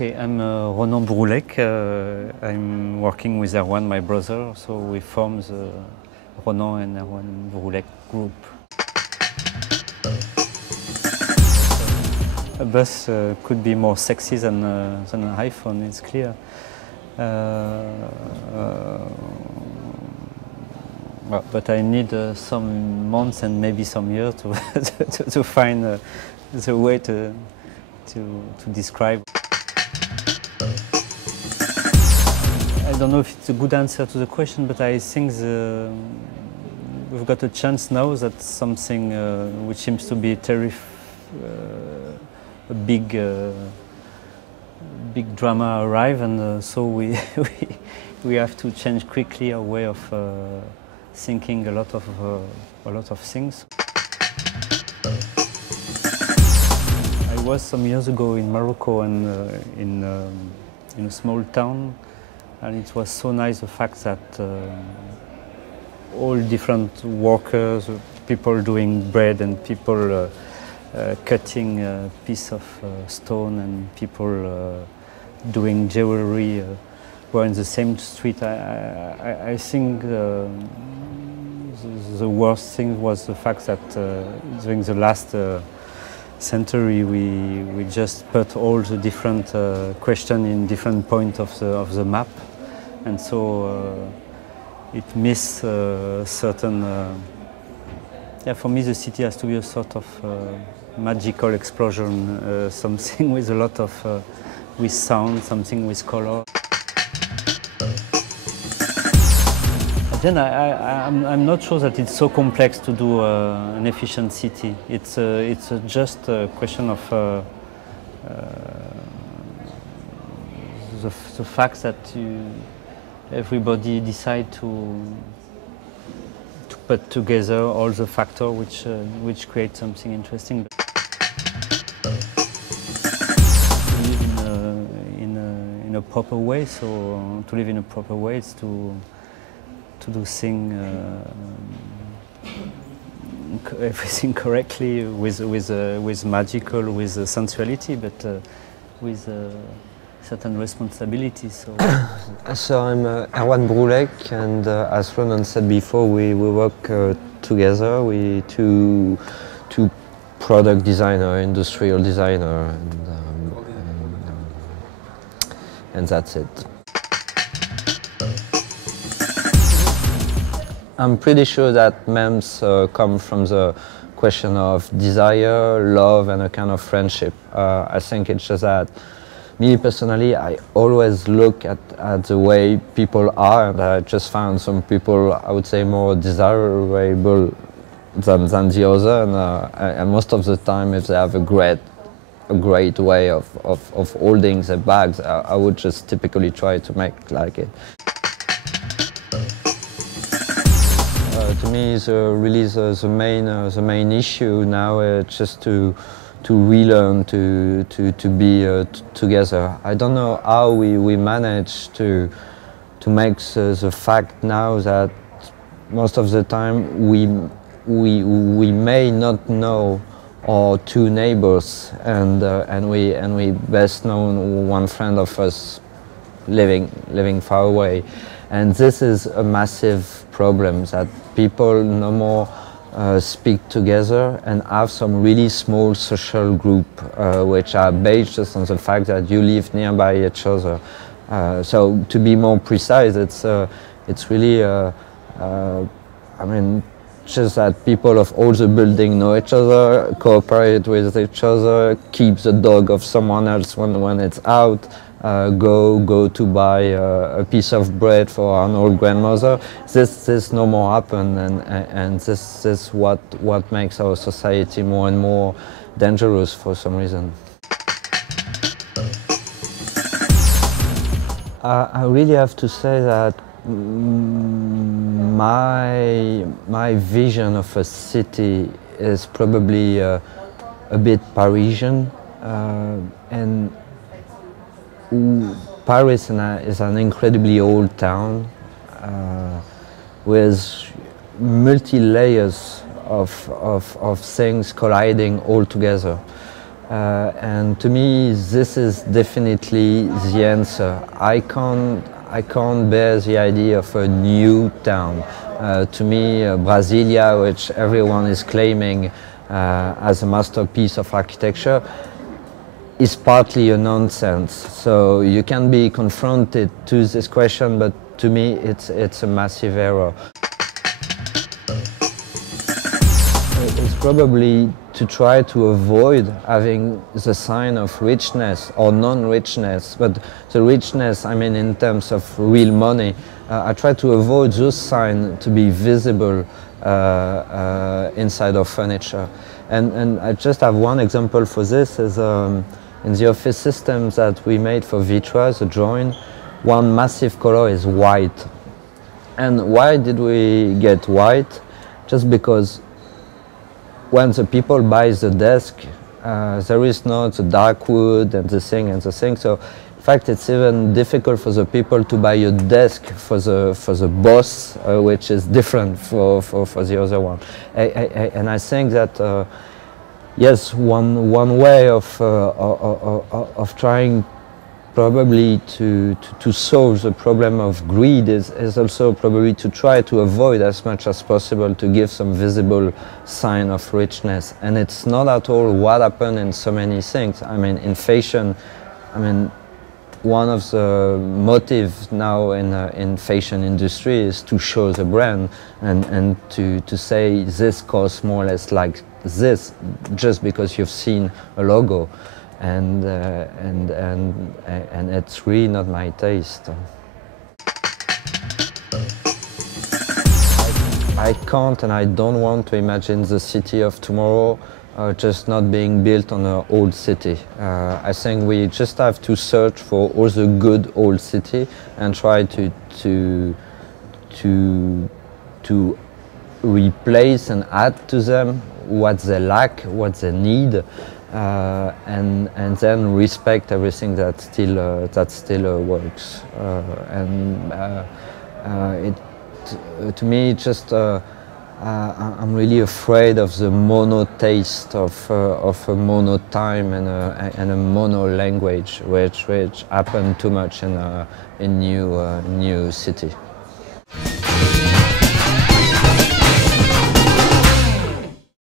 Okay, I'm Ronan Bouroullec. I'm working with Erwan, my brother, so we form the Ronan and Erwan Bouroullec group. A bus could be more sexy than an iPhone, it's clear. Well, but I need some months and maybe some years to, to find the way to describe. I don't know if it's a good answer to the question, but I think we've got a chance now that something which seems to be a big drama arrive, and so we have to change quickly our way of thinking a lot of things. I was some years ago in Morocco and in a small town, and it was so nice the fact that all different workers, people doing bread and people cutting a piece of stone and people doing jewelry were in the same street. I think the worst thing was the fact that during the last century we just put all the different questions in different points of the map, and so it missed certain. Yeah, for me the city has to be a sort of magical explosion, something with a lot of with sound, something with color. Then I'm not sure that it's so complex to do an efficient city. It's just a question of the fact that everybody decide to put together all the factors which create something interesting. To live in a proper way. So to live in a proper way is to do things everything correctly with magical, with sensuality, but with certain responsibility. So I'm Erwan Bouroullec, and as Ronan said before, we work together. We two product designer, industrial designer, and that's it. I'm pretty sure that memes come from the question of desire, love, and a kind of friendship. I think it's just that, me personally, I always look at the way people are, and I just found some people, I would say, more desirable than the other, and most of the time, if they have a great way of holding their bags, I would just typically try to make like it. To me, really the main issue now is just to relearn to be together. I don't know how we manage to make the fact now that most of the time we may not know our two neighbors, and we best know one friend of us living far away. And this is a massive problem, that people no more speak together and have some really small social group which are based just on the fact that you live nearby each other. So to be more precise, it's really, I mean, just that people of all the building know each other, cooperate with each other, keep the dog of someone else when it's out. Go to buy a piece of bread for an old grandmother. This no more happen, and this is what makes our society more and more dangerous for some reason. I really have to say that my vision of a city is probably a bit Parisian, and Paris is an incredibly old town with multi-layers of things colliding all together. And to me, this is definitely the answer. I can't bear the idea of a new town. To me, Brasilia, which everyone is claiming as a masterpiece of architecture, is partly a nonsense. So you can be confronted to this question, but to me, it's a massive error. It's probably to try to avoid having the sign of richness or non-richness, but the richness, I mean, in terms of real money, I try to avoid those signs to be visible inside of furniture. And I just have one example for this, is in the office systems that we made for Vitra, the join, one massive color is white. And why did we get white? Just because when the people buy the desk, there is not the dark wood and the thing. So, in fact, it's even difficult for the people to buy a desk for the boss, which is different for the other one. And I think that yes, one way of trying probably to solve the problem of greed is also probably to try to avoid as much as possible to give some visible sign of richness. And it's not at all what happened in so many things. I mean, in fashion, I mean, one of the motives now in fashion industry is to show the brand and to say this costs more or less like this, just because you've seen a logo. And it's really not my taste. I can't and I don't want to imagine the city of tomorrow just not being built on an old city. I think we just have to search for all the good old city and try to replace and add to them what they lack, what they need. And then respect everything that still works. To me, just I'm really afraid of the mono taste of a mono time and a mono language, which happened too much in new city.